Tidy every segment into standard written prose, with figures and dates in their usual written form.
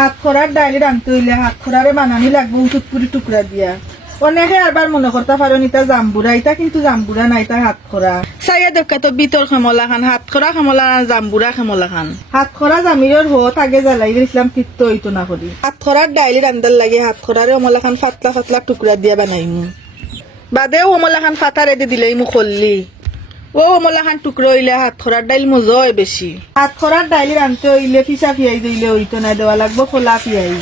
হাত খরার ডাইলি রাঁধতে হইলে হাত খরারে বানানি লাগবে উচুতপুরি টুকরা দিয়া। অনেকে আবার মনে করতে পারেন এটা জাম্বুরা, এটা কিন্তু জাম্বুরা না, এটা হাত খরা। সাইয়া দেখা তো বিতর খেমলা খান, হাত খরা খেমলা খান, জাম্বুরা খেমলা খান। হাত খরা জামিরের হোত আগে জ্বালাই দিয়েছিলাম তিত্ত হইতো না করি। হাত খরার ডাইলি রান্ধার লাগে হাত খরারে অমলা খান ফাতলা ফাতলা টুকরা দিয়া বানাইমু। বাদেও অমলা খান ফাতা রেডি দিলেই মু খল্লি। ও অমলা খান টুকরো হইলে হাত খরার ডাইল মজা হয় বেশি। হাত খরার ডাইলি রাঁধতে হইলে ফিসা পিয়াই দিলে হইতো না, দেওয়া লাগবো খোলা পিয়াই।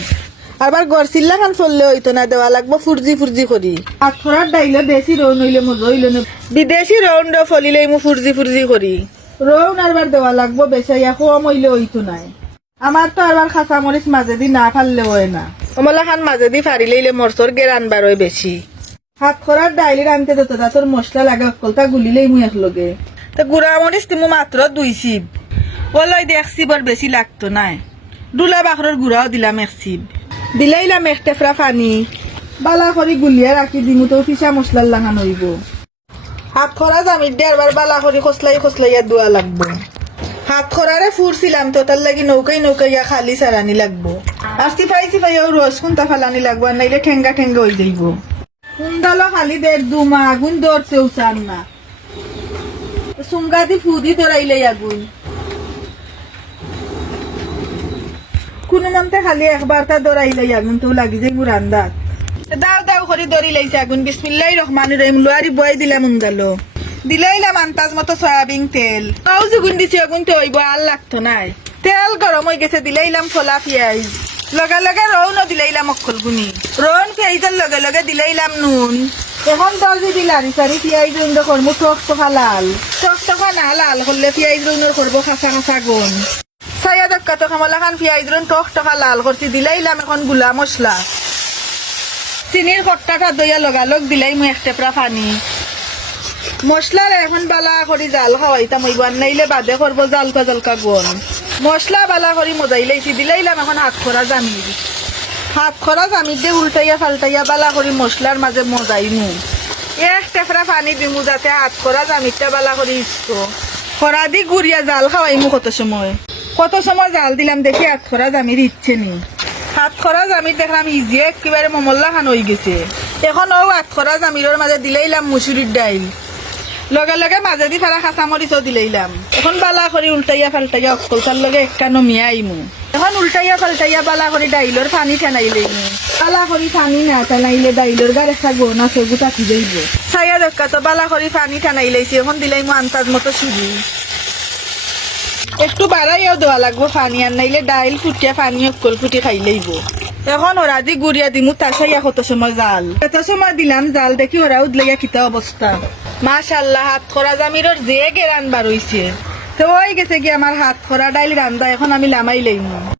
আবার গড়চিল্লা খান চললে হইতো না, দেওয়া লাগবো ফুরজি ফুরজি করি। হাত খরার ডাইলে দেশি রৌন হইলে মজা হইলে না, বিদেশি রৌন ফলিলে মু ফুরজি ফুরজি করি। রৌন আবার দেওয়া লাগবো বেসাইয়া কম হইলে হইতো নাই। আমার তো আবার খাঁচা মরিচ মাঝে দি না ফাললে হয় না, অমলা খান মাঝে দি ফারিলে মরচর গে রানবার হয় বেশি। হাত খরার ডাইলি রাঁধতে তো তোর মশলা লাগে কলতা গুলিলেই মুই একলগে। তো গুড়া মরিচ তুমি মাত্র 2 চিপ, ওলাই দিয়ে 1 চিপর বেশি লাগতো নাই। ডুলা বাখরের গুড়াও দিলাম 1 চিপ, দিলাইলাম 1 টেফরা পানি। বালা করি গুলিয়া রাখি দিমু তো ফিসা মশলার লাগান হইব। হাত খরা জামির দিয়ে আবার বালা করি খসলাইয়া দোয়া লাগবো। হাত খরারে ফুরছিলাম তো তার লাগি নৌকাইয়া খালি সারানি লাগবো। আর সিফাইও রস কোনটা ফালানি লাগবো, নাইলে ঠেঙ্গা ঠেঙ্গা হয়ে যাইব। কুন্দালো খালি 1.5 মা আগুন ধরছেও চান না, সুঙ্গা দি ফুদি ধরাইলে আগুন। কোন মন্তে খালি একবার তা ধরাইলে আগুন তো লাগি যাই মুর আন্দাজ। দাও দাও করে ধরি লাইছে আগুন। বিসমিল্লাহির রহমানির রহিম। লুয়ারি বয় দিলাম উন্দালো, দিলাইলাম আন্তাজ মতো সয়াবিন তেল। তাও যেগুন দিছি আগুন তো হইব আর লাগতো নাই। তেল গরম হয়ে গেছে, দিলাইলাম ফলা পেঁয়াজ, লগে লগে রৌনও দিলাইলাম অক্কল গুনি। রৌন পেঁয়াজের লগে লগে দিলাইলাম নুন। এখন দলদি দিলারি সারি পেঁয়াজ রৌন করবো টকটকা লাল। টকটকা না লাল করলে পেঁয়াজ রৌনের করবো খাসা খাসা গুণ। সাইয়া দক্কা তো খামলা খান পেঁয়াজ রৌন টকটকা লাল করছি, দিলাইলাম এখন গুলা মশলা। চিনির কট্টাটা দইয়া লগালগ দিলাই মুই 1 টেপরা পানি। মশলার এখন বালা করি জাল খাওয়াইতাম হইব, নাইলে বাদে করবো জালকা জালকা গুণ। মশলা বালা করি মজাই লাইছি, দিলাইলাম এখন হাত খরা জামির। হাত খরা জামির দিয়ে উল্টাইয়া ফাল্টাইয়া বালা করি মশলার মাঝে মজাইমু। 1 টেপরা পানি দিমু যাতে হাত খরা জামিরটা বালা করি ইস্ত। খরা দি গুড়িয়া জাল খাওয়াইমু কত সময় জাল দিলাম দেখি হাত খরা জামির ইচ্ছে নি। হাত খরা জামির দেখলাম ইজি একেবারে মমল্লা খান হয়ে গেছে। এখন ও হাত খরা জামিরের মাঝে দিলাইলাম মুসুরির ডাইল, লগে লগে মাঝে দি ফেরা খাঁচা মরিচও দিলাইলাম। এখন বালা করি উল্টাইয়া ফাল্টাইয়া অকলতার লগে একটা নমিয়া আইমু। এখন উল্টাইয়া ফাল্টাইয়া বালা করি ডাইলর পানি টানাইলেইমু। বালা করি পানি না টানাইলে ডাইলর গার একটা গোনা সবু তাকি যাইব। ছাইয়া দেখা তো বালা করি পানি টানাইলাইছি, এখন দিলাইমু আন্তাজ মতো সুজি। একটু বাড়াইয়াও দেওয়া লাগবো পানি, আর নাইলে ডাইল ফুটিয়া পানি অকল ফুটি খাই লইব। এখন ওরা দি গুড়িয়া দিমু, তার সাইয়া কত সময় জাল। এত সময় দিলাম জাল দেখি ওরা উদলাইয়া খিতা অবস্থা। মাশাআল্লাহ, হাত খরা জামিরর যে গেরান বার হইছে। তো হয়ে গেছে কি আমার হাত খরা ডাইল রান্দা, এখন আমি লামাই লইমু।